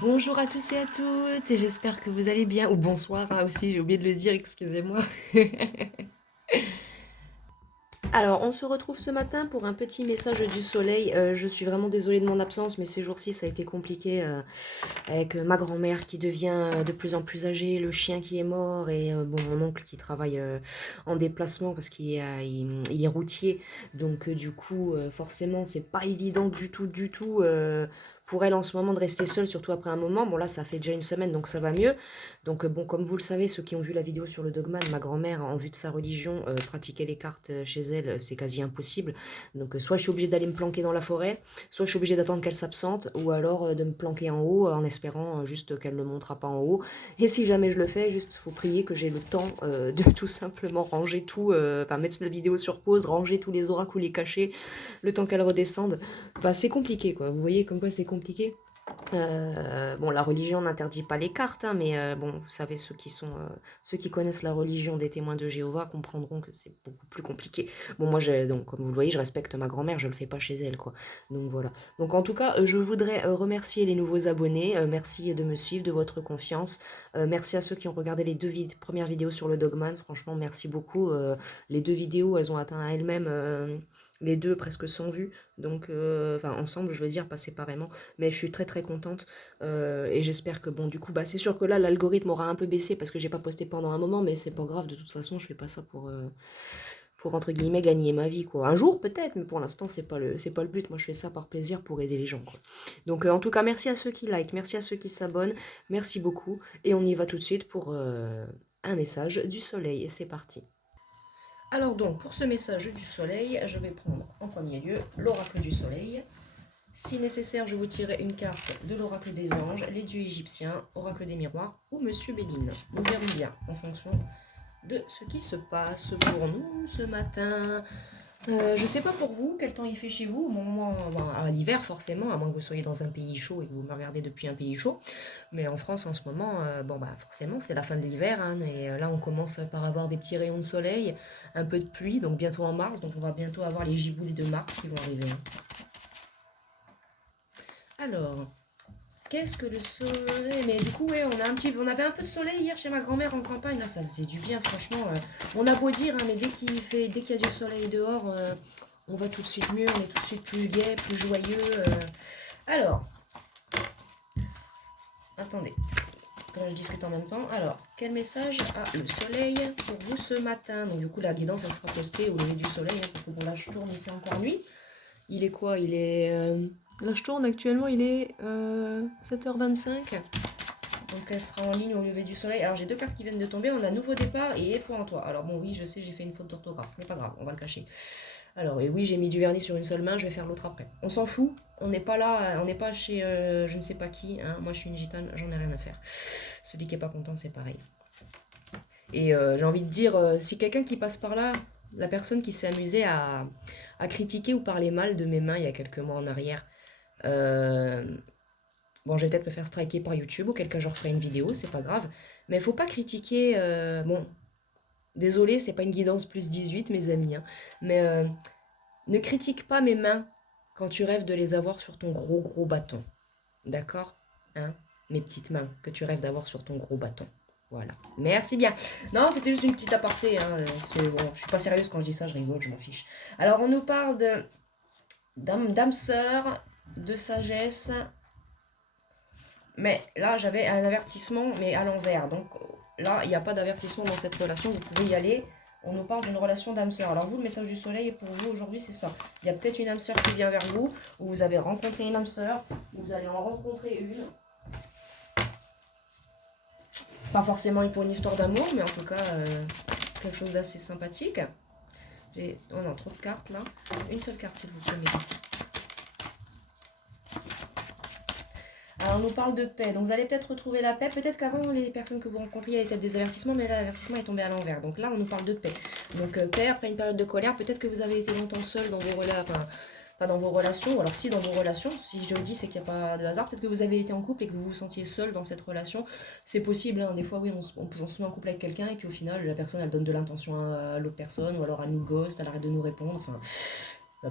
Bonjour à tous et à toutes, et j'espère que vous allez bien. Ou bonsoir hein, aussi, j'ai oublié de le dire, excusez-moi. Alors, on se retrouve ce matin pour un petit message du soleil. Je suis vraiment désolée de mon absence, mais ces jours-ci, ça a été compliqué avec ma grand-mère qui devient de plus en plus âgée, le chien qui est mort, et bon, mon oncle qui travaille en déplacement parce qu'il est routier. Donc, du coup, forcément, c'est pas évident du tout, pour elle en ce moment de rester seule, surtout après un moment. Bon, là, ça fait déjà une semaine, donc ça va mieux. Donc, bon, comme vous le savez, ceux qui ont vu la vidéo sur le dogman, ma grand-mère, en vue de sa religion, pratiquer les cartes chez elle, c'est quasi impossible. Donc, soit je suis obligée d'aller me planquer dans la forêt, soit je suis obligée d'attendre qu'elle s'absente, ou alors de me planquer en haut en espérant juste qu'elle ne montera pas en haut. Et si jamais je le fais, juste faut prier que j'ai le temps de tout simplement ranger tout, enfin mettre la vidéo sur pause, ranger tous les oracles ou les cacher, le temps qu'elle redescende. Enfin, c'est compliqué quoi, vous voyez comme quoi c'est compliqué. Bon, la religion n'interdit pas les cartes, hein, mais bon, vous savez, ceux qui connaissent la religion des témoins de Jéhovah comprendront que c'est beaucoup plus compliqué. Bon, moi, donc, comme vous le voyez, je respecte ma grand-mère, je le fais pas chez elle, quoi. Donc voilà. Donc en tout cas, je voudrais remercier les nouveaux abonnés. Merci de me suivre, de votre confiance. Merci à ceux qui ont regardé les premières vidéos sur le Dogman. Franchement, merci beaucoup. Les deux vidéos, elles ont atteint à elles-mêmes les deux presque 100 vues. Donc, enfin, ensemble, je veux dire, pas séparément. Mais je suis très très contente et j'espère que bon du coup bah c'est sûr que là l'algorithme aura un peu baissé parce que j'ai pas posté pendant un moment mais c'est pas grave de toute façon je fais pas ça pour entre guillemets gagner ma vie quoi. Un jour peut-être mais pour l'instant c'est pas le but. Moi je fais ça par plaisir pour aider les gens quoi. Donc en tout cas merci à ceux qui like, merci à ceux qui s'abonnent, merci beaucoup et on y va tout de suite pour un message du soleil. C'est parti. Alors donc pour ce message du soleil je vais prendre en premier lieu l'oracle du soleil. Si nécessaire, je vous tirerai une carte de l'oracle des anges, les dieux égyptiens, oracle des miroirs ou Monsieur Béline. Nous verrons bien en fonction de ce qui se passe pour nous ce matin. Je sais pas pour vous, quel temps il fait chez vous. Bon, moi, à l'hiver forcément, à moins que vous soyez dans un pays chaud et que vous me regardez depuis un pays chaud. Mais en France en ce moment, bon bah forcément c'est la fin de l'hiver. Hein, et là on commence par avoir des petits rayons de soleil, un peu de pluie, donc bientôt en mars. Donc on va bientôt avoir les giboulées de mars qui vont arriver. Hein. Alors, qu'est-ce que le soleil? Mais du coup, ouais, on avait un peu de soleil hier chez ma grand-mère en campagne. Là, ça faisait du bien, franchement. On a beau dire, hein, mais dès qu'il y a du soleil dehors, on va tout de suite mieux, on est tout de suite plus gai, plus joyeux. Alors, attendez, que là je discute en même temps. Alors, quel message a le soleil pour vous ce matin? Donc du coup, la guidance, elle sera postée au lever du soleil, hein, parce que bon, là, je tourne, il fait encore nuit. Il est quoi? Là, je tourne actuellement, il est 7h25. Donc elle sera en ligne au lever du soleil. Alors j'ai deux cartes qui viennent de tomber. On a nouveau départ et foi en toi. Alors bon oui, je sais, j'ai fait une faute d'orthographe. Ce n'est pas grave, on va le cacher. Alors et oui, j'ai mis du vernis sur une seule main. Je vais faire l'autre après. On s'en fout. On n'est pas là. On n'est pas chez je ne sais pas qui. Hein. Moi je suis une gitane. J'en ai rien à faire. Celui qui est pas content, c'est pareil. Et j'ai envie de dire, si quelqu'un qui passe par là, la personne qui s'est amusée à critiquer ou parler mal de mes mains il y a quelques mois en arrière. Euh, Bon, je vais peut-être me faire striker par YouTube, auquel cas je referai une vidéo, c'est pas grave. Mais il faut pas critiquer. Bon, désolé, c'est pas une guidance plus 18, mes amis. Hein, mais ne critique pas mes mains quand tu rêves de les avoir sur ton gros gros bâton. D'accord? Hein? Mes petites mains que tu rêves d'avoir sur ton gros bâton. Voilà. Merci bien. Non, c'était juste une petite aparté. Hein. C'est bon, je suis pas sérieuse quand je dis ça, je rigole, je m'en fiche. Alors, on nous parle de d'âme sœur, de sagesse. Mais là, j'avais un avertissement, mais à l'envers. Donc là, il n'y a pas d'avertissement dans cette relation. Vous pouvez y aller. On nous parle d'une relation d'âme sœur. Alors vous, le message du soleil pour vous aujourd'hui, c'est ça. Il y a peut-être une âme sœur qui vient vers vous, ou vous avez rencontré une âme sœur, ou vous allez en rencontrer une. Pas forcément pour une histoire d'amour, mais en tout cas, quelque chose d'assez sympathique. Oh non, trop de cartes là. Une seule carte, s'il vous plaît, méditez. Alors, on nous parle de paix. Donc, vous allez peut-être retrouver la paix. Peut-être qu'avant, les personnes que vous rencontriez avaient peut-être des avertissements, mais là, l'avertissement est tombé à l'envers. Donc là, on nous parle de paix. Donc, paix après une période de colère. Peut-être que vous avez été longtemps seul dans vos relations. Enfin, pas dans vos relations. Ou alors, si dans vos relations. Si je le dis, c'est qu'il n'y a pas de hasard. Peut-être que vous avez été en couple et que vous vous sentiez seul dans cette relation. C'est possible. Hein. Des fois, oui, on se met en couple avec quelqu'un et puis au final, la personne, elle donne de l'intention à l'autre personne. Ou alors, elle nous ghost, elle arrête de nous répondre. Enfin.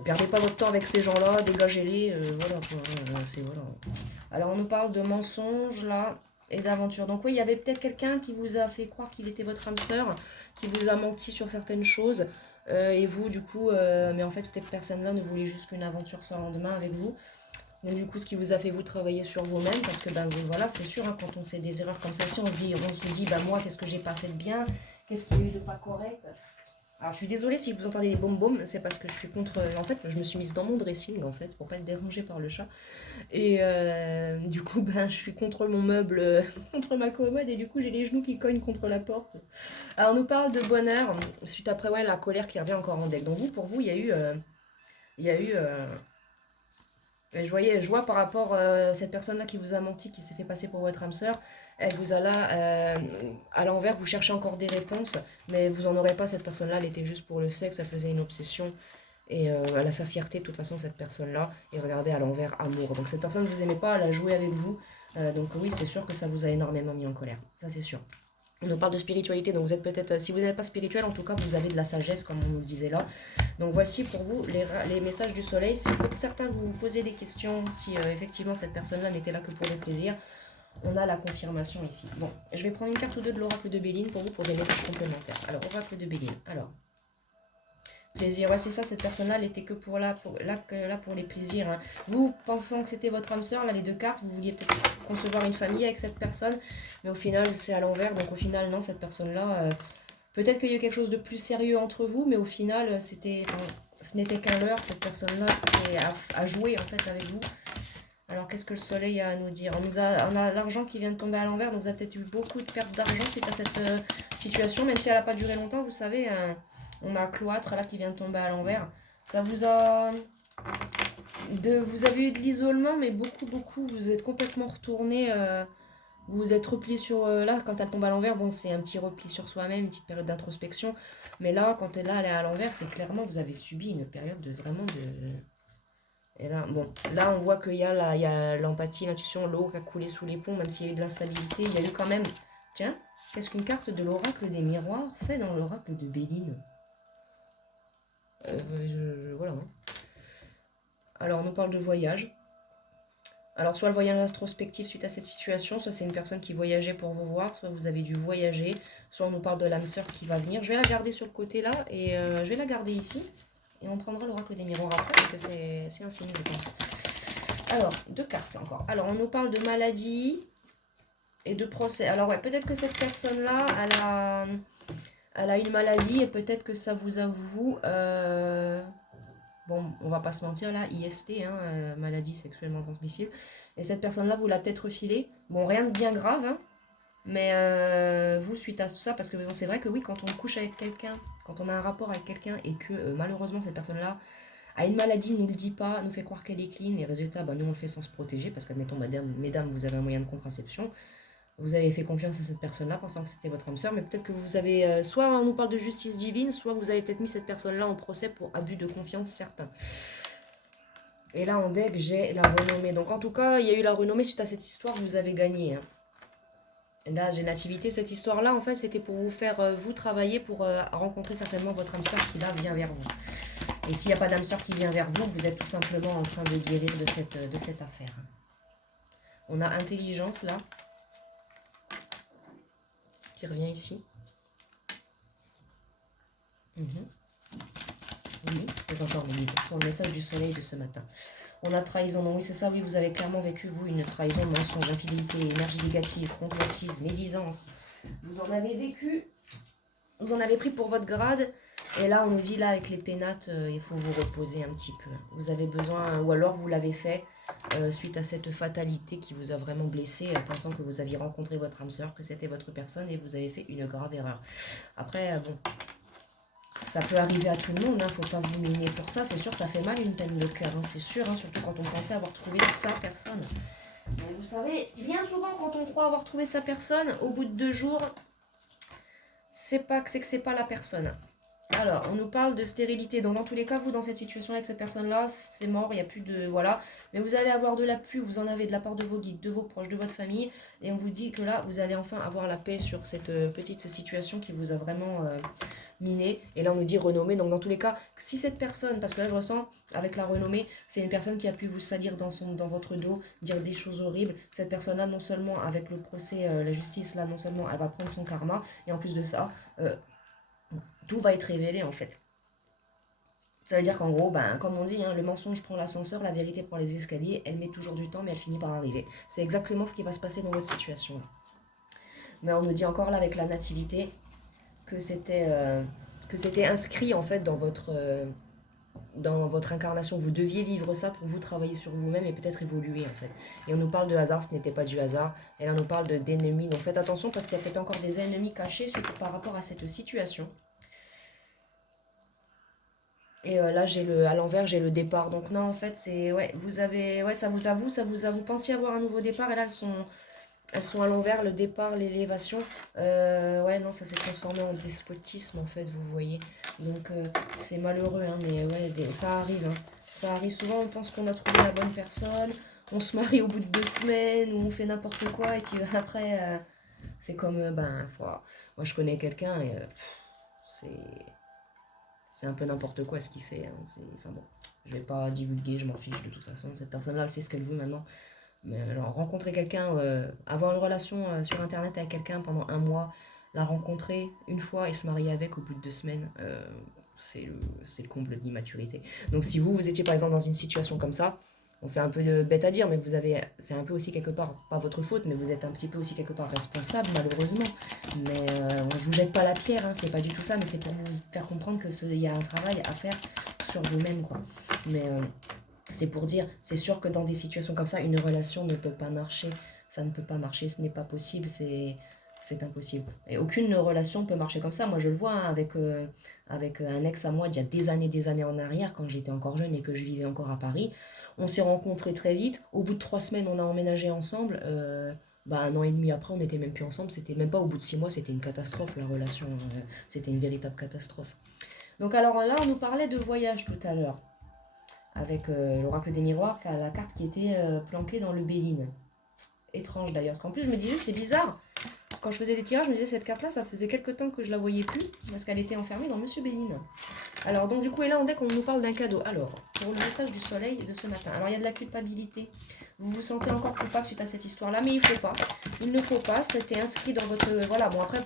Perdez pas votre temps avec ces gens-là, dégagez-les, voilà quoi, voilà. Alors on nous parle de mensonges là et d'aventure. Donc oui, il y avait peut-être quelqu'un qui vous a fait croire qu'il était votre âme sœur, qui vous a menti sur certaines choses, et vous du coup, mais en fait cette personne-là ne voulait juste qu'une aventure sans lendemain avec vous. Donc du coup, ce qui vous a fait vous travailler sur vous-même, parce que ben voilà, c'est sûr, hein, quand on fait des erreurs comme ça, si on se dit, bah moi, qu'est-ce que j'ai pas fait de bien, qu'est-ce qu'il y a eu de pas correct. Alors je suis désolée si vous entendez des boum-boum, c'est parce que je suis contre... En fait, je me suis mise dans mon dressing, en fait, pour pas être dérangée par le chat. Et du coup, ben, je suis contre mon meuble, contre ma commode, et du coup, j'ai les genoux qui cognent contre la porte. Alors, on nous parle de bonheur, suite après, ouais, la colère qui revient encore en deck. Donc vous, pour vous, il y a eu... et je vois par rapport à cette personne-là qui vous a menti, qui s'est fait passer pour votre âme sœur, elle vous a là, à l'envers, vous cherchez encore des réponses, mais vous en aurez pas, cette personne-là, elle était juste pour le sexe, elle faisait une obsession, et elle a sa fierté de toute façon, cette personne-là, et regardez à l'envers, amour. Donc cette personne ne vous aimait pas, elle a joué avec vous, donc oui, c'est sûr que ça vous a énormément mis en colère, ça c'est sûr. On nous parle de spiritualité, donc vous êtes peut-être, si vous n'êtes pas spirituel, en tout cas, vous avez de la sagesse, comme on nous le disait là. Donc voici pour vous les messages du soleil. Si pour certains vous vous posez des questions, si effectivement cette personne-là n'était là que pour le plaisir, on a la confirmation ici. Bon, je vais prendre une carte ou deux de l'oracle de Béline pour vous pour des messages complémentaires. Alors, oracle de Béline. Alors, plaisir, ouais c'est ça, cette personne-là, elle était que pour là pour les plaisirs. Hein. Vous, pensant que c'était votre âme sœur, là les deux cartes, vous vouliez peut-être concevoir une famille avec cette personne, mais au final c'est à l'envers, donc au final non, cette personne-là, peut-être qu'il y a eu quelque chose de plus sérieux entre vous, mais au final ce n'était qu'un leurre, cette personne-là c'est à jouer en fait avec vous. Alors qu'est-ce que le soleil a à nous dire? On a l'argent qui vient de tomber à l'envers, donc vous avez peut-être eu beaucoup de pertes d'argent suite à cette situation, même si elle n'a pas duré longtemps, vous savez. On a un cloître là qui vient de tomber à l'envers. Ça vous a... Vous avez eu de l'isolement, mais beaucoup, vous êtes complètement retourné. Vous vous êtes replié sur... là, quand elle tombe à l'envers, bon, c'est un petit repli sur soi-même, une petite période d'introspection. Mais là, quand elle est à l'envers, c'est clairement, vous avez subi une période de vraiment de... Et là, bon, là, on voit qu'il y a l'empathie, l'intuition, l'eau qui a coulé sous les ponts, même s'il y a eu de l'instabilité, il y a eu quand même... Tiens, qu'est-ce qu'une carte de l'oracle des miroirs fait dans l'oracle de Béline? Voilà. Alors, on nous parle de voyage. Alors, soit le voyage introspectif suite à cette situation, soit c'est une personne qui voyageait pour vous voir, soit vous avez dû voyager, soit on nous parle de l'âme sœur qui va venir. Je vais la garder sur le côté là, et je vais la garder ici. Et on prendra l'oracle des miroirs après, parce que c'est un signe, je pense. Alors, deux cartes encore. Alors, on nous parle de maladie et de procès. Alors, ouais, peut-être que cette personne-là, elle a une maladie, et peut-être que ça vous avoue... bon, on va pas se mentir là, IST, hein, maladie sexuellement transmissible. Et cette personne-là, vous l'a peut-être refilé. Bon, rien de bien grave, hein, mais vous, suite à tout ça, parce que c'est vrai que oui, quand on couche avec quelqu'un, quand on a un rapport avec quelqu'un et que malheureusement cette personne-là a une maladie, ne nous le dit pas, nous fait croire qu'elle est clean, et résultat, bah, nous on le fait sans se protéger, parce qu'admettons, mesdames, vous avez un moyen de contraception. Vous avez fait confiance à cette personne-là pensant que c'était votre âme sœur, mais peut-être que vous avez, soit on nous parle de justice divine, soit vous avez peut-être mis cette personne-là en procès pour abus de confiance certain. Et là en deck, j'ai la renommée. Donc en tout cas, il y a eu la renommée suite à cette histoire, vous avez gagné. Hein. Et là, j'ai nativité. Cette histoire-là, en fait, c'était pour vous faire, vous travailler pour rencontrer certainement votre âme sœur qui là vient vers vous. Et s'il n'y a pas d'âme sœur qui vient vers vous, vous êtes tout simplement en train de guérir de cette affaire. On a intelligence là. Qui revient ici. Oui, présentons mes livres pour le message du soleil de ce matin. On a trahison, non, oui c'est ça, oui, vous avez clairement vécu, vous, une trahison, mensonge, infidélité, énergie négative, convoitise, médisance. Vous en avez vécu, vous en avez pris pour votre grade, et là on nous dit, là avec les pénates, il faut vous reposer un petit peu. Vous avez besoin, ou alors vous l'avez fait suite à cette fatalité qui vous a vraiment blessé, pensant que vous aviez rencontré votre âme sœur, que c'était votre personne, et vous avez fait une grave erreur. Après, bon... Ça peut arriver à tout le monde, hein, faut pas vous miner pour ça, c'est sûr, ça fait mal une peine de cœur, hein, c'est sûr, hein, surtout quand on pensait avoir trouvé sa personne. Mais vous savez, bien souvent quand on croit avoir trouvé sa personne, au bout de 2 jours, c'est que c'est pas la personne. Alors, on nous parle de stérilité. Donc, dans tous les cas, vous, dans cette situation-là, avec cette personne-là, c'est mort, il n'y a plus de... Voilà. Mais vous allez avoir de l'appui, vous en avez de la part de vos guides, de vos proches, de votre famille. Et on vous dit que là, vous allez enfin avoir la paix sur cette petite situation qui vous a vraiment miné. Et là, on nous dit renommée. Donc, dans tous les cas, si cette personne, parce que là, je ressens, avec la renommée, c'est une personne qui a pu vous salir dans votre dos, dire des choses horribles. Cette personne-là, non seulement avec le procès, la justice, là, non seulement elle va prendre son karma, et en plus de ça... tout va être révélé en fait. Ça veut dire qu'en gros, ben, comme on dit, hein, le mensonge prend l'ascenseur, la vérité prend les escaliers, elle met toujours du temps, mais elle finit par arriver. C'est exactement ce qui va se passer dans votre situation. Mais on nous dit encore là avec la nativité que c'était inscrit en fait dans votre incarnation. Vous deviez vivre ça pour vous travailler sur vous-même et peut-être évoluer en fait. Et on nous parle de hasard, ce n'était pas du hasard. Et là on nous parle d'ennemis. Donc faites attention parce qu'il y a peut-être encore des ennemis cachés par rapport à cette situation. Et là, à l'envers, j'ai le départ. Donc non, en fait, c'est, ouais, vous pensiez avoir un nouveau départ, et là, elles sont à l'envers, le départ, l'élévation. Ouais, non, ça s'est transformé en despotisme, en fait, vous voyez. Donc, c'est malheureux, hein, mais ouais, ça arrive, hein. Ça arrive souvent, on pense qu'on a trouvé la bonne personne, on se marie au bout de 2 semaines, ou on fait n'importe quoi, et puis après, c'est comme, moi, je connais quelqu'un, et c'est un peu n'importe quoi ce qu'il fait, hein. Enfin bon, je vais pas divulguer, je m'en fiche de toute façon. Cette personne-là, elle fait ce qu'elle veut maintenant. Mais alors, rencontrer quelqu'un, avoir une relation sur Internet avec quelqu'un pendant un mois, la rencontrer une fois et se marier avec au bout de 2 semaines, c'est le comble de l'immaturité. Donc si vous étiez par exemple dans une situation comme ça, bon, c'est un peu bête à dire, mais c'est un peu aussi quelque part, pas votre faute, mais vous êtes un petit peu aussi quelque part responsable, malheureusement. Mais je vous jette pas la pierre, hein, c'est pas du tout ça, mais c'est pour vous faire comprendre qu'il y a un travail à faire sur vous-même, quoi. Mais c'est pour dire, c'est sûr que dans des situations comme ça, une relation ne peut pas marcher. Ça ne peut pas marcher, ce n'est pas possible, c'est impossible. Et aucune relation peut marcher comme ça. Moi, je le vois, hein, avec un ex à moi d'il y a des années en arrière, quand j'étais encore jeune et que je vivais encore à Paris. On s'est rencontrés très vite. Au bout de 3 semaines, on a emménagé ensemble. Bah, 1 an et demi après, on n'était même plus ensemble. C'était même pas au bout de 6 mois, c'était une catastrophe, la relation. C'était une véritable catastrophe. Donc alors là, on nous parlait de voyage tout à l'heure, avec l'oracle des miroirs, la carte qui était planquée dans le Béline. Étrange d'ailleurs, parce qu'en plus je me disais, c'est bizarre. Quand je faisais des tirages, je me disais, cette carte-là, ça faisait quelques temps que je la voyais plus, parce qu'elle était enfermée dans Monsieur Béline. Alors donc du coup, et là on dit qu'on nous parle d'un cadeau. Alors, pour le message du soleil de ce matin, alors il y a de la culpabilité. Vous vous sentez encore coupable suite à cette histoire-là, mais il faut pas. Il ne faut pas, c'était inscrit dans votre... Voilà, bon après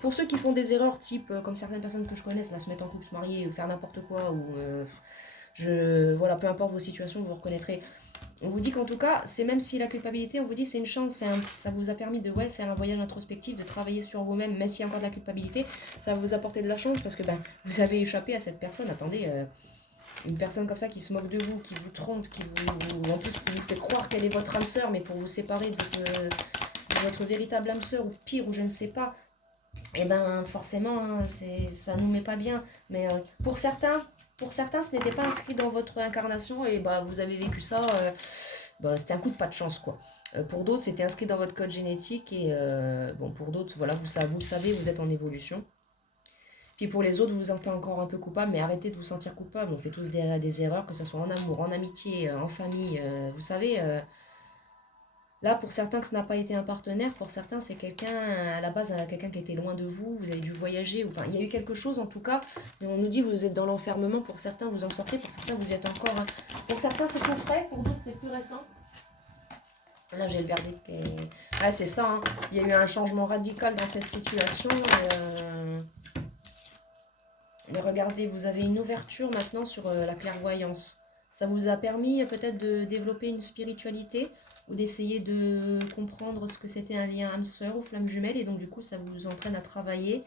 pour ceux qui font des erreurs, type, comme certaines personnes que je connaisse, là, se mettre en couple, se marier, ou faire n'importe quoi, ou... voilà, peu importe vos situations, vous reconnaîtrez. On vous dit qu'en tout cas, c'est même si la culpabilité, on vous dit c'est une chance, ça vous a permis de faire un voyage introspectif, de travailler sur vous-même, même s'il y a encore de la culpabilité, ça va vous apporter de la chance parce que vous avez échappé à cette personne. Attendez, une personne comme ça qui se moque de vous, qui vous trompe, en plus qui vous fait croire qu'elle est votre âme sœur, mais pour vous séparer de votre véritable âme sœur, ou pire, ou je ne sais pas, et forcément, hein, ça nous met pas bien. Mais pour certains, ce n'était pas inscrit dans votre incarnation et vous avez vécu ça, c'était un coup de pas de chance, quoi. Pour d'autres, c'était inscrit dans votre code génétique et bon, pour d'autres, voilà, vous le savez, vous êtes en évolution. Puis pour les autres, vous vous sentez encore un peu coupable, mais arrêtez de vous sentir coupable. On fait tous des erreurs, que ce soit en amour, en amitié, en famille. Vous savez, là, pour certains que ce n'a pas été un partenaire, pour certains c'est quelqu'un, à la base, quelqu'un qui était loin de vous, vous avez dû voyager, enfin il y a eu quelque chose en tout cas, mais on nous dit que vous êtes dans l'enfermement, pour certains vous en sortez, pour certains vous y êtes encore, hein. Pour certains c'est tout frais, pour d'autres c'est plus récent. Là j'ai le verdict qui est... Ouais, c'est ça, hein. Il y a eu un changement radical dans cette situation, mais regardez, vous avez une ouverture maintenant sur la clairvoyance. Ça vous a permis peut-être de développer une spiritualité ou d'essayer de comprendre ce que c'était un lien âme-sœur ou flamme jumelle. Et donc du coup, ça vous entraîne à travailler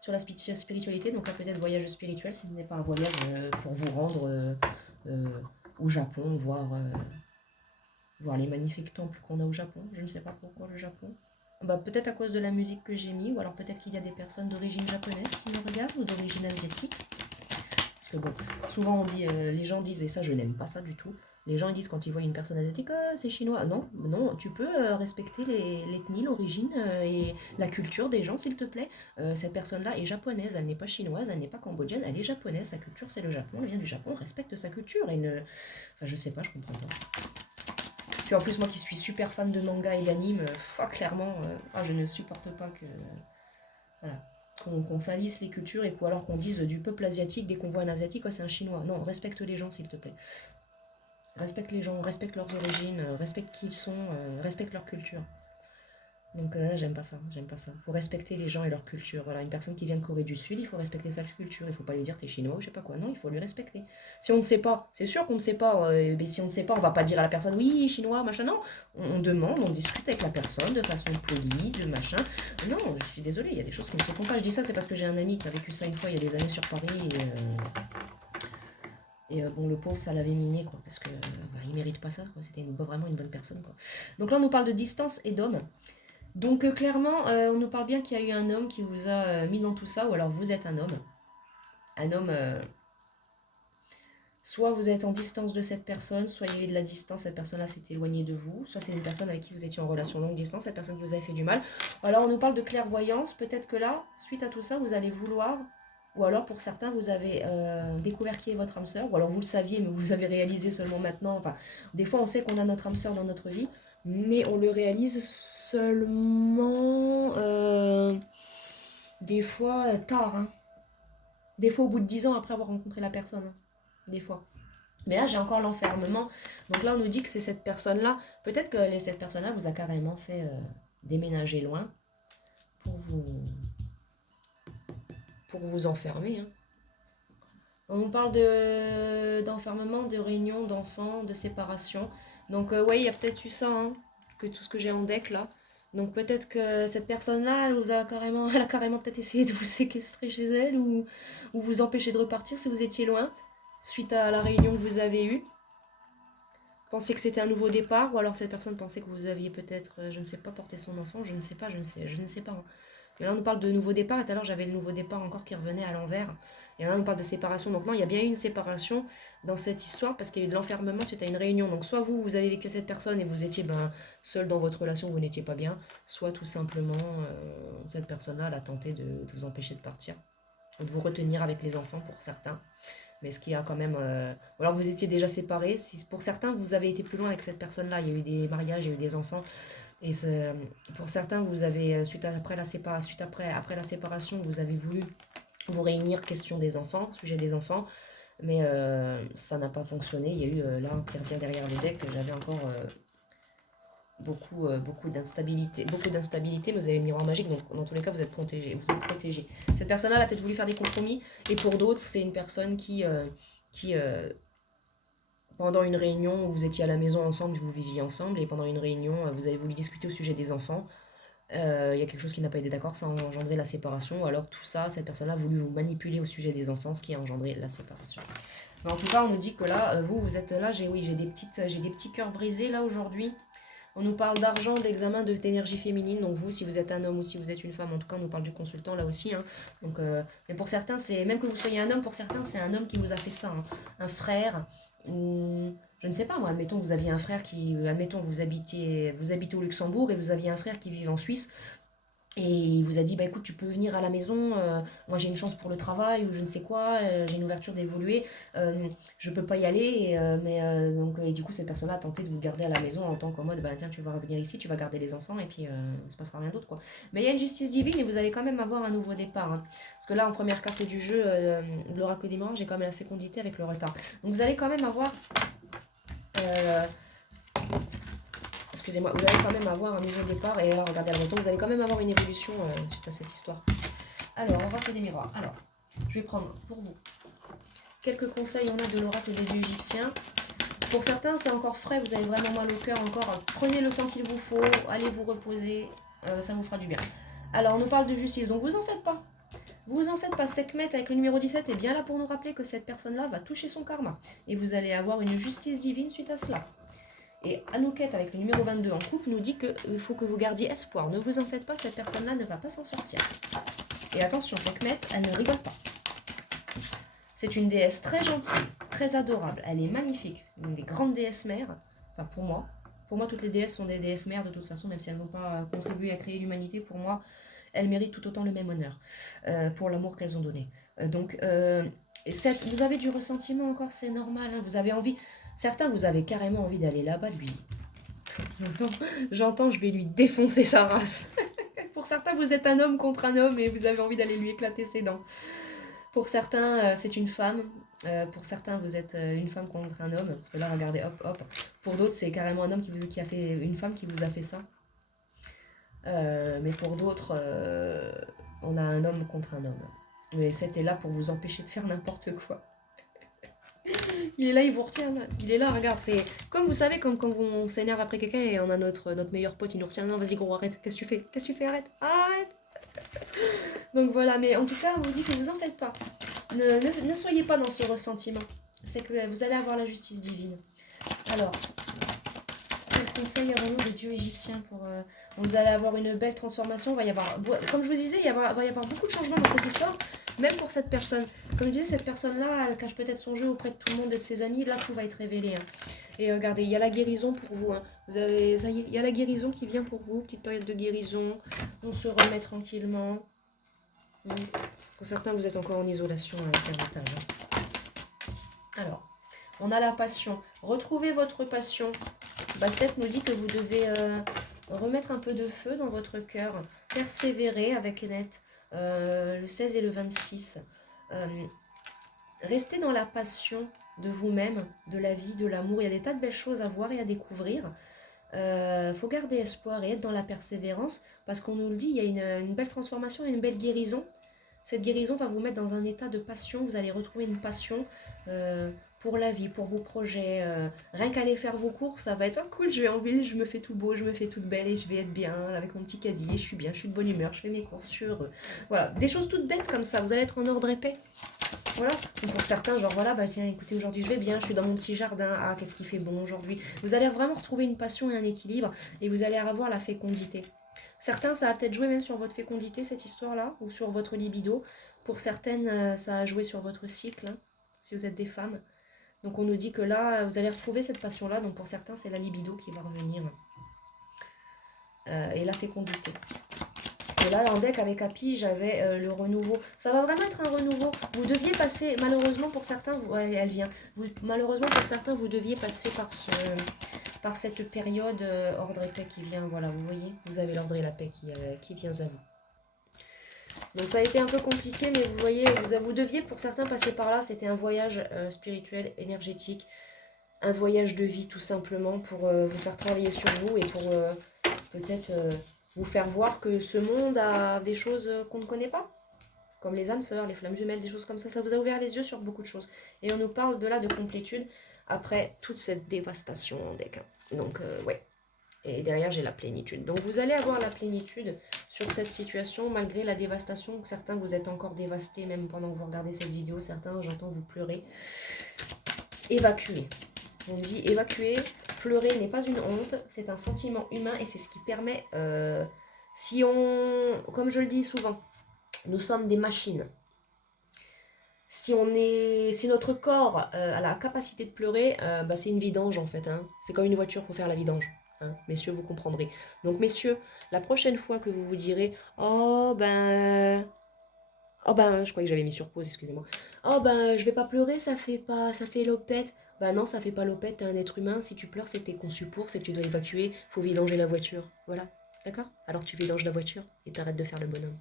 sur la spiritualité. Donc là, peut-être voyage spirituel, si ce n'est pas un voyage pour vous rendre au Japon, voir les magnifiques temples qu'on a au Japon. Je ne sais pas pourquoi le Japon. Peut-être à cause de la musique que j'ai mis, ou alors peut-être qu'il y a des personnes d'origine japonaise qui me regardent, ou d'origine asiatique. Parce que bon, souvent les gens disent, et ça je n'aime pas ça du tout, Les gens ils disent quand ils voient une personne asiatique, ah, c'est chinois. Non, non, tu peux respecter l'ethnie, l'origine et la culture des gens, s'il te plaît. Cette personne-là est japonaise, elle n'est pas chinoise, elle n'est pas cambodgienne, elle est japonaise. Sa culture, c'est le Japon, elle vient du Japon, respecte sa culture. Et ne... Enfin, je sais pas, je comprends pas. Puis en plus, moi qui suis super fan de manga et d'anime, clairement, je ne supporte pas que. Voilà. Qu'on salisse les cultures et alors qu'on dise du peuple asiatique, dès qu'on voit un asiatique, c'est un chinois. Non, respecte les gens, s'il te plaît. Respecte les gens, respecte leurs origines, respecte qui ils sont, respecte leur culture. Donc j'aime pas ça, j'aime pas ça. Il faut respecter les gens et leur culture. Voilà, une personne qui vient de Corée du Sud, il faut respecter sa culture. Il faut pas lui dire t'es chinois ou je sais pas quoi. Non, il faut lui respecter. Si on ne sait pas, c'est sûr qu'on ne sait pas. Mais si on ne sait pas, on va pas dire à la personne oui, chinois, machin. Non, on demande, on discute avec la personne de façon polie, de machin. Non, je suis désolée, il y a des choses qui ne se font pas. Je dis ça, c'est parce que j'ai un ami qui a vécu ça une fois il y a des années sur Paris. Et bon, le pauvre, ça l'avait miné, quoi, parce que il mérite pas ça, quoi. C'était vraiment une bonne personne, quoi. Donc là, on nous parle de distance et d'homme. Donc clairement, on nous parle bien qu'il y a eu un homme qui vous a mis dans tout ça, ou alors vous êtes un homme. Un homme, soit vous êtes en distance de cette personne, soit il y a eu de la distance, cette personne-là s'est éloignée de vous, soit c'est une personne avec qui vous étiez en relation longue distance, cette personne qui vous avait fait du mal. Alors on nous parle de clairvoyance, peut-être que là, suite à tout ça, vous allez vouloir, ou alors pour certains, vous avez découvert qui est votre âme sœur, ou alors vous le saviez, mais vous avez réalisé seulement maintenant. Enfin, des fois on sait qu'on a notre âme sœur dans notre vie, mais on le réalise seulement des fois tard, hein. Des fois au bout de 10 ans après avoir rencontré la personne, hein. Des fois. Mais là j'ai encore l'enfermement, donc là on nous dit que c'est cette personne-là, peut-être que cette personne-là vous a carrément fait déménager loin pour vous enfermer, hein. On nous parle d'enfermement, de réunion, d'enfants, de séparation. Donc ouais, il y a peut-être eu ça, hein, que tout ce que j'ai en deck là. Donc peut-être que cette personne-là, elle a carrément peut-être essayé de vous séquestrer chez elle ou vous empêcher de repartir si vous étiez loin, suite à la réunion que vous avez eue. Pensez que c'était un nouveau départ, ou alors cette personne pensait que vous aviez peut-être, je ne sais pas, porté son enfant, je ne sais pas, je ne sais pas, hein. Mais là on nous parle de nouveau départ, et tout à l'heure j'avais le nouveau départ encore qui revenait à l'envers. Et là on nous parle de séparation, donc non, il y a bien eu une séparation dans cette histoire, parce qu'il y a eu de l'enfermement suite à une réunion. Donc soit vous avez vécu cette personne et vous étiez seul dans votre relation, vous n'étiez pas bien, soit tout simplement cette personne-là elle a tenté de vous empêcher de partir, ou de vous retenir avec les enfants pour certains. Mais ce qui a quand même... Ou alors vous étiez déjà séparés. Si pour certains, vous avez été plus loin avec cette personne-là. Il y a eu des mariages, il y a eu des enfants. Et pour certains, vous avez, après la séparation, vous avez voulu vous réunir, question des enfants, sujet des enfants. Mais ça n'a pas fonctionné. Il y a eu, là, qui revient derrière le deck, j'avais encore... beaucoup d'instabilité, mais vous avez le miroir magique, donc dans tous les cas vous êtes protégé, Cette personne-là elle a peut-être voulu faire des compromis, et pour d'autres c'est une personne qui pendant une réunion où vous étiez à la maison ensemble, vous viviez ensemble, et pendant une réunion vous avez voulu discuter au sujet des enfants. Il y a quelque chose qui n'a pas été d'accord, ça a engendré la séparation, ou alors tout ça, cette personne-là a voulu vous manipuler au sujet des enfants, ce qui a engendré la séparation. Mais en tout cas on nous dit que là, vous êtes là, j'ai des petits cœurs brisés là aujourd'hui. On nous parle d'argent, d'examen, d'énergie féminine. Donc vous, si vous êtes un homme ou si vous êtes une femme, en tout cas, on nous parle du consultant là aussi, hein. Donc, mais pour certains, c'est même que vous soyez un homme, pour certains, c'est un homme qui vous a fait ça, hein. Un frère, je ne sais pas moi. Admettons, vous aviez un frère admettons, vous habitez au Luxembourg et vous aviez un frère qui vit en Suisse. Et il vous a dit, bah écoute, tu peux venir à la maison, moi j'ai une chance pour le travail ou je ne sais quoi, j'ai une ouverture d'évoluer, je peux pas y aller, et du coup cette personne-là a tenté de vous garder à la maison en tant qu'en mode, bah tiens, tu vas revenir ici, tu vas garder les enfants et puis il se passera rien d'autre, quoi. Mais il y a une justice divine et vous allez quand même avoir un nouveau départ, hein. Parce que là, en première carte du jeu, de l'oracle des morts, j'ai quand même la fécondité avec le retard. Donc vous allez quand même avoir... excusez-moi, vous allez quand même avoir un nouveau départ, et là, regardez le retour, vous allez quand même avoir une évolution suite à cette histoire. Alors, oracle des miroirs. Alors, je vais prendre pour vous quelques conseils, on a de l'oracle des dieux égyptiens. Pour certains, c'est encore frais, vous avez vraiment mal au cœur encore. Prenez le temps qu'il vous faut, allez vous reposer, ça vous fera du bien. Alors, on nous parle de justice, donc vous en faites pas. Vous en faites pas, Sekhmet avec le numéro 17 est bien là pour nous rappeler que cette personne-là va toucher son karma. Et vous allez avoir une justice divine suite à cela. Et Anouket avec le numéro 22 en couple nous dit qu'il faut que vous gardiez espoir. Ne vous en faites pas, cette personne-là ne va pas s'en sortir. Et attention, Sekhmet, elle ne rigole pas. C'est une déesse très gentille, très adorable. Elle est magnifique. Une des grandes déesses mères. Enfin, pour moi. Pour moi, toutes les déesses sont des déesses mères de toute façon, même si elles n'ont pas contribué à créer l'humanité. Pour moi, elles méritent tout autant le même honneur pour l'amour qu'elles ont donné. Vous avez du ressentiment encore, c'est normal. Hein, vous avez envie. Certains, vous avez carrément envie d'aller là-bas, de lui. J'entends, je vais lui défoncer sa race. Pour certains, vous êtes un homme contre un homme et vous avez envie d'aller lui éclater ses dents. Pour certains, c'est une femme. Pour certains, vous êtes une femme contre un homme. Parce que là, regardez, hop, hop. Pour d'autres, c'est carrément un homme qui a fait une femme qui vous a fait ça. Mais pour d'autres, on a un homme contre un homme. Mais c'était là pour vous empêcher de faire n'importe quoi. Il est là, il vous retient. Il est là, regarde. C'est comme vous savez, comme quand on s'énerve après quelqu'un et on a notre meilleur pote, il nous retient. Non, vas-y, gros, arrête. Qu'est-ce que tu fais? Qu'est-ce que tu fais? Arrête. Arrête. Donc voilà, mais en tout cas, on vous dit que vous en faites pas. Ne soyez pas dans ce ressentiment. C'est que vous allez avoir la justice divine. Alors, quel conseil avant nous de Dieu égyptien pour... vous allez avoir une belle transformation. Va y avoir, comme je vous disais, va y avoir beaucoup de changements dans cette histoire, même pour cette personne. Comme je disais, cette personne-là, elle cache peut-être son jeu auprès de tout le monde et de ses amis. Là, tout va être révélé. Hein. Et regardez, il y a la guérison pour vous. Hein. Il y a la guérison qui vient pour vous. Petite période de guérison. On se remet tranquillement. Pour certains, vous êtes encore en isolation avec un otage. Alors, on a la passion. Retrouvez votre passion. Bastet nous dit que vous devez remettre un peu de feu dans votre cœur. Persévérer avec Net. Le 16 et le 26. Restez dans la passion de vous-même, de la vie, de l'amour. Il y a des tas de belles choses à voir et à découvrir. Faut garder espoir et être dans la persévérance parce qu'on nous le dit, il y a une belle transformation et une belle guérison. Cette guérison va vous mettre dans un état de passion. Vous allez retrouver une passion pour la vie, pour vos projets. Rien qu'aller faire vos courses, ça va être cool, je vais en ville, je me fais tout beau, je me fais toute belle et je vais être bien avec mon petit caddie. Je suis bien, je suis de bonne humeur, je fais mes courses, je suis heureux. Voilà, des choses toutes bêtes comme ça, vous allez être en ordre épais. Voilà, ou pour certains, genre voilà, bah tiens, écoutez, aujourd'hui je vais bien, je suis dans mon petit jardin, ah, qu'est-ce qui fait bon aujourd'hui. Vous allez vraiment retrouver une passion et un équilibre et vous allez avoir la fécondité. Certains, ça a peut-être joué même sur votre fécondité, cette histoire-là, ou sur votre libido. Pour certaines, ça a joué sur votre cycle, hein, si vous êtes des femmes. Donc on nous dit que là, vous allez retrouver cette passion-là. Donc pour certains, c'est la libido qui va revenir. Et la fécondité. Et là, en deck avec Happy, j'avais le renouveau. Ça va vraiment être un renouveau. Vous deviez passer, malheureusement pour certains, elle vient. Malheureusement pour certains, vous deviez passer par cette période ordre et paix qui vient. Voilà, vous voyez, vous avez l'ordre et la paix qui vient à vous. Donc ça a été un peu compliqué, mais vous voyez, vous deviez pour certains passer par là. C'était un voyage spirituel, énergétique, un voyage de vie tout simplement pour vous faire travailler sur vous et pour peut-être vous faire voir que ce monde a des choses qu'on ne connaît pas. Comme les âmes sœurs, les flammes jumelles, des choses comme ça. Ça vous a ouvert les yeux sur beaucoup de choses. Et on nous parle de là de complétude après toute cette dévastation en deck. Hein. Donc ouais. Et derrière, j'ai la plénitude. Donc, vous allez avoir la plénitude sur cette situation, malgré la dévastation. Certains, vous êtes encore dévastés, même pendant que vous regardez cette vidéo. Certains, j'entends vous pleurer. Évacuer. On dit évacuer. Pleurer n'est pas une honte. C'est un sentiment humain et c'est ce qui permet... comme je le dis souvent, nous sommes des machines. Si notre corps a la capacité de pleurer, c'est une vidange en fait. Hein. C'est comme une voiture pour faire la vidange. Hein, messieurs, vous comprendrez. Donc, messieurs, la prochaine fois que vous vous direz « Oh ben, je croyais que j'avais mis sur pause, excusez-moi. Oh ben, je vais pas pleurer, ça fait lopette. » Ben non, ça fait pas lopette, t'es un être humain. Si tu pleures, c'est que t'es conçu pour, c'est que tu dois évacuer. Faut vidanger la voiture. Voilà, d'accord? Alors tu vidanges la voiture et t'arrêtes de faire le bonhomme.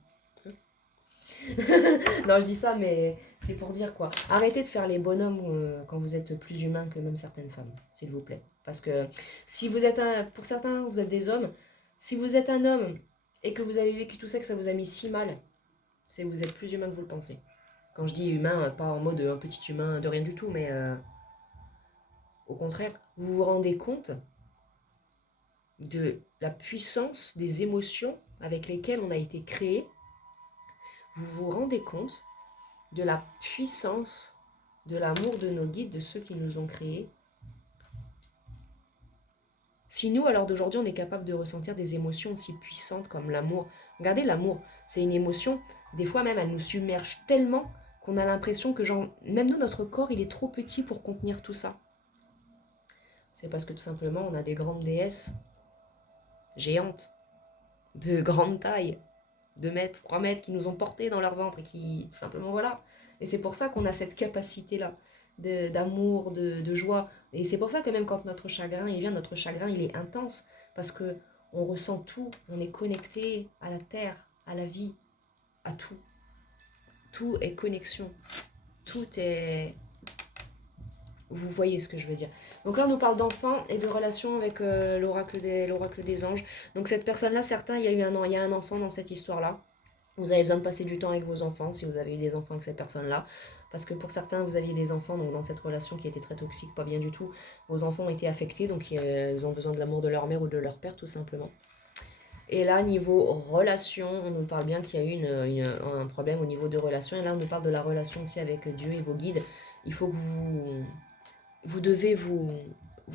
Non, je dis ça, mais c'est pour dire quoi. Arrêtez de faire les bonhommes quand vous êtes plus humain que même certaines femmes, s'il vous plaît. Parce que si vous êtes pour certains, vous êtes des hommes. Si vous êtes un homme et que vous avez vécu tout ça, que ça vous a mis si mal, c'est que vous êtes plus humain que vous le pensez. Quand je dis humain, pas en mode un petit humain de rien du tout, mais au contraire, vous vous rendez compte de la puissance des émotions avec lesquelles on a été créé. Vous vous rendez compte de la puissance de l'amour de nos guides, de ceux qui nous ont créés. Si nous, à l'heure d'aujourd'hui, on est capable de ressentir des émotions aussi puissantes comme l'amour. Regardez, l'amour, c'est une émotion, des fois même, elle nous submerge tellement qu'on a l'impression que genre, même nous, notre corps, il est trop petit pour contenir tout ça. C'est parce que tout simplement, on a des grandes déesses géantes, de grande taille, 2 mètres, 3 mètres, qui nous ont portés dans leur ventre et qui, tout simplement, voilà. Et c'est pour ça qu'on a cette capacité-là d'amour, de joie. Et c'est pour ça que même quand notre chagrin, il vient, notre chagrin, il est intense. Parce que on ressent tout, on est connecté à la terre, à la vie, à tout. Tout est connexion. Tout est... Vous voyez ce que je veux dire. Donc là, on nous parle d'enfants et de relations avec l'oracle des anges. Donc cette personne-là, certains, il y a un enfant dans cette histoire-là. Vous avez besoin de passer du temps avec vos enfants, si vous avez eu des enfants avec cette personne-là. Parce que pour certains, vous aviez des enfants donc dans cette relation qui était très toxique, pas bien du tout. Vos enfants ont été affectés, donc ils ont besoin de l'amour de leur mère ou de leur père, tout simplement. Et là, niveau relation, on nous parle bien qu'il y a eu un problème au niveau de relation. Et là, on nous parle de la relation aussi avec Dieu et vos guides. Il faut que vous devez vous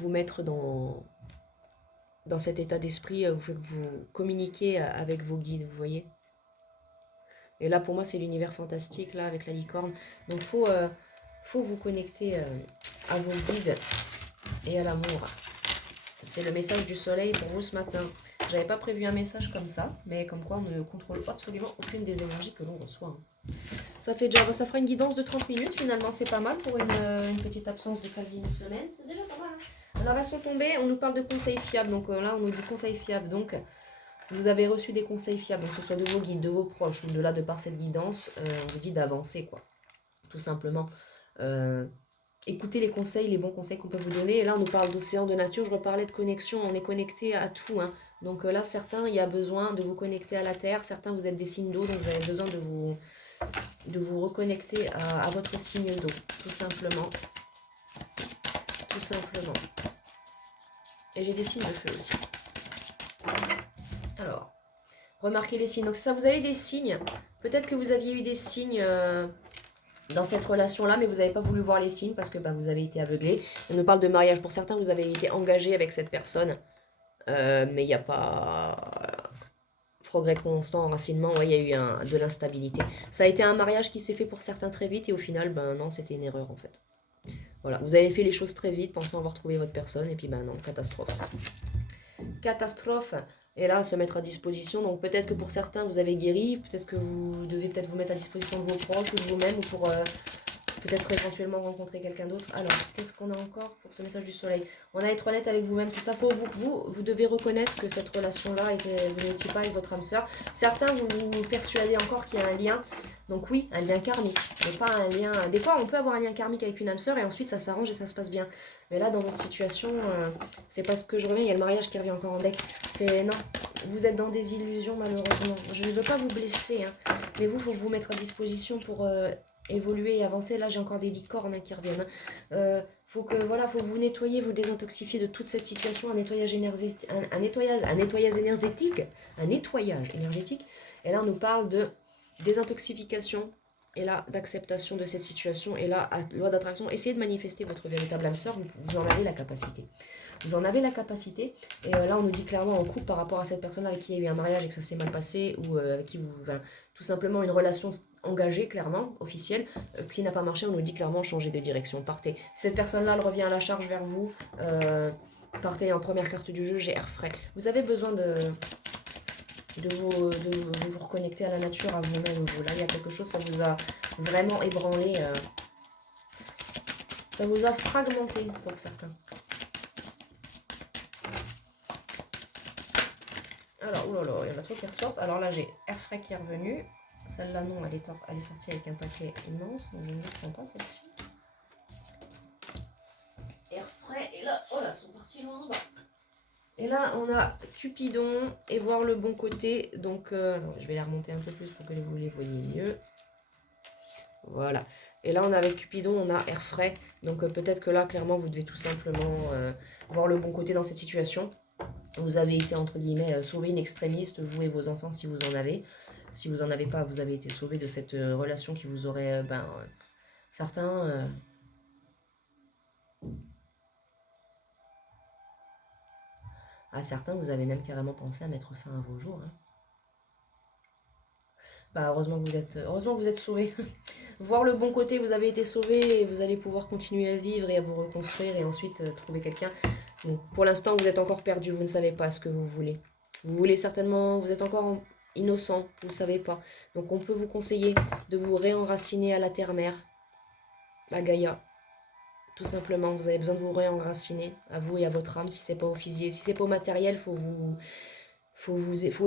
mettre dans cet état d'esprit, vous communiquez avec vos guides, vous voyez. Et là, pour moi, c'est l'univers fantastique, là, avec la licorne. Donc, faut vous connecter à vos guides et à l'amour. C'est le message du soleil pour vous ce matin. J'avais pas prévu un message comme ça, mais comme quoi on ne contrôle absolument aucune des énergies que l'on reçoit. Ça fera une guidance de 30 minutes, finalement, c'est pas mal pour une petite absence de quasi une semaine. C'est déjà pas mal. Alors, elles sont tombées, on nous parle de conseils fiables. Donc là, on nous dit conseils fiables. Donc, vous avez reçu des conseils fiables, donc que ce soit de vos guides, de vos proches, ou de là, de par cette guidance, on vous dit d'avancer, quoi. Tout simplement. Écoutez les conseils, les bons conseils qu'on peut vous donner. Et là, on nous parle d'océan, de nature. Je reparlais de connexion. On est connecté à tout. Hein. Donc là, certains, il y a besoin de vous connecter à la terre. Certains, vous êtes des signes d'eau, donc vous avez besoin de vous reconnecter à votre signe d'eau. Tout simplement. Tout simplement. Et j'ai des signes de feu aussi. Alors, remarquez les signes. Donc ça, vous avez des signes. Peut-être que vous aviez eu des signes... dans cette relation-là, mais vous n'avez pas voulu voir les signes parce que vous avez été aveuglé. On nous parle de mariage. Pour certains, vous avez été engagé avec cette personne, mais il n'y a pas progrès constant, enracinement, ouais, il y a eu de l'instabilité. Ça a été un mariage qui s'est fait pour certains très vite et au final, non, c'était une erreur en fait. Voilà, vous avez fait les choses très vite, pensant avoir trouvé votre personne et puis non, catastrophe. Catastrophe. Et là, se mettre à disposition. Donc peut-être que pour certains, vous avez guéri. Peut-être que vous devez peut-être vous mettre à disposition de vos proches ou de vous-même ou pour peut-être éventuellement rencontrer quelqu'un d'autre. Alors, qu'est-ce qu'on a encore pour ce message du soleil? On a être honnête avec vous-même, c'est ça. Vous devez reconnaître que cette relation-là, vous n'étiez pas avec votre âme sœur. Certains, vous persuadez encore qu'il y a un lien. Donc oui, un lien karmique, mais pas un lien... Des fois, on peut avoir un lien karmique avec une âme sœur et ensuite, ça s'arrange et ça se passe bien. Mais là, dans votre situation, c'est parce que je reviens, il y a le mariage qui revient encore en deck. C'est... Non, vous êtes dans des illusions, malheureusement. Je ne veux pas vous blesser, hein, mais vous, il faut vous mettre à disposition pour... évoluer et avancer. Là, j'ai encore des licornes qui reviennent. Faut vous nettoyer, vous désintoxifier de toute cette situation, un nettoyage énergétique, un nettoyage énergétique. Et là, on nous parle de désintoxification et là, d'acceptation de cette situation. Et là, loi d'attraction, essayez de manifester votre véritable âme sœur, vous en avez la capacité. Vous en avez la capacité. Et là, on nous dit clairement en couple par rapport à cette personne avec qui il y a eu un mariage et que ça s'est mal passé, ou avec qui tout simplement une relation engagée, clairement, officielle. S'il n'a pas marché, on nous dit clairement changer de direction. Partez. Si cette personne-là, elle revient à la charge vers vous, partez en première carte du jeu, j'ai air frais. Vous avez besoin de vous reconnecter à la nature, à vous-même. Là, il y a quelque chose, ça vous a vraiment ébranlé. Ça vous a fragmenté pour certains. Alors, oulala, il y en a trop qui ressortent. Alors là, j'ai air frais qui est revenu. Celle-là, non, elle est sortie avec un paquet immense. Donc, je ne prends pas celle-ci. Air frais. Et là, oh là, elles sont parties loin en bas. Et là, on a Cupidon et voir le bon côté. Donc, je vais les remonter un peu plus pour que vous les voyez mieux. Voilà. Et là, on a avec Cupidon, on a air frais. Donc, peut-être que là, clairement, vous devez tout simplement voir le bon côté dans cette situation. Vous avez été, entre guillemets, sauvé in extremis, vous et vos enfants, si vous en avez. Si vous n'en avez pas, vous avez été sauvé de cette relation qui vous aurait... certains... À certains, vous avez même carrément pensé à mettre fin à vos jours. Hein. Bah, heureusement que vous êtes sauvés. Voir le bon côté, vous avez été sauvés et vous allez pouvoir continuer à vivre et à vous reconstruire et ensuite trouver quelqu'un. Donc, pour l'instant, vous êtes encore perdu, vous ne savez pas ce que vous voulez. Vous voulez certainement, vous êtes encore innocent, vous ne savez pas. Donc, on peut vous conseiller de vous réenraciner à la terre-mère, à Gaïa. Tout simplement, vous avez besoin de vous réenraciner, à vous et à votre âme, si c'est pas au physique, si c'est pas au matériel, faut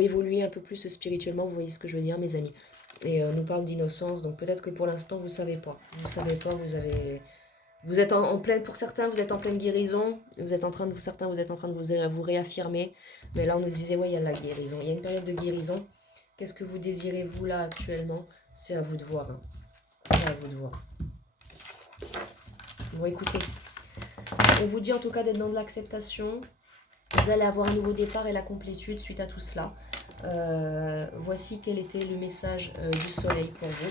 évoluer un peu plus spirituellement, vous voyez ce que je veux dire, mes amis. Et on nous parle d'innocence, donc peut-être que pour l'instant, vous savez pas. Vous savez pas, vous êtes en pleine, pour certains, vous êtes en pleine guérison, certains, vous êtes en train de vous réaffirmer, mais là, on nous disait, ouais, il y a la guérison, il y a une période de guérison. Qu'est-ce que vous désirez, vous, là, actuellement? C'est à vous de voir, hein. C'est à vous de voir. Bon, écoutez, on vous dit en tout cas d'être dans de l'acceptation. Vous allez avoir un nouveau départ et la complétude suite à tout cela. Voici quel était le message du soleil pour vous.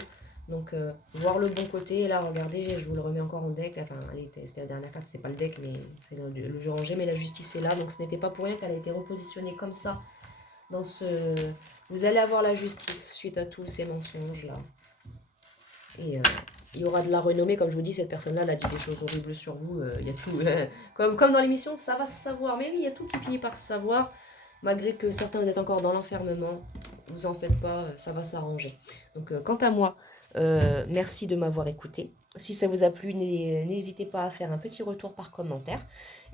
Donc, voir le bon côté. Et là, regardez, je vous le remets encore en deck. Enfin, c'était la dernière carte, c'est pas le deck, mais c'est le jeu rangé. Mais la justice est là. Donc, ce n'était pas pour rien qu'elle a été repositionnée comme ça. Dans ce... Vous allez avoir la justice suite à tous ces mensonges-là. Et il y aura de la renommée, comme je vous dis, cette personne-là, elle a dit des choses horribles sur vous. Il y a tout. Comme dans l'émission, ça va se savoir. Mais oui, il y a tout qui finit par se savoir. Malgré que certains vous êtes encore dans l'enfermement, vous en faites pas, ça va s'arranger. Donc, quant à moi, merci de m'avoir écouté. Si ça vous a plu, n'hésitez pas à faire un petit retour par commentaire.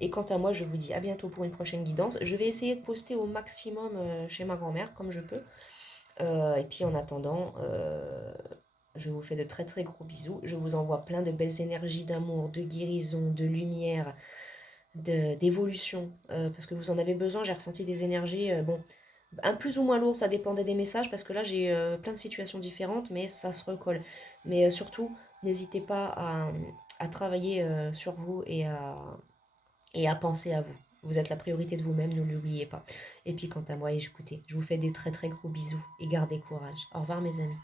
Et quant à moi, je vous dis à bientôt pour une prochaine guidance. Je vais essayer de poster au maximum chez ma grand-mère, comme je peux. Et puis en attendant, je vous fais de très très gros bisous. Je vous envoie plein de belles énergies d'amour, de guérison, de lumière, d'évolution. Parce que vous en avez besoin. J'ai ressenti des énergies, bon, un plus ou moins lourd, ça dépendait des messages. Parce que là, j'ai plein de situations différentes, mais ça se recolle. Mais surtout, n'hésitez pas à travailler sur vous et à penser à vous. Vous êtes la priorité de vous-même, ne l'oubliez pas. Et puis quant à moi, écoutez, je vous fais des très très gros bisous et gardez courage. Au revoir mes amis.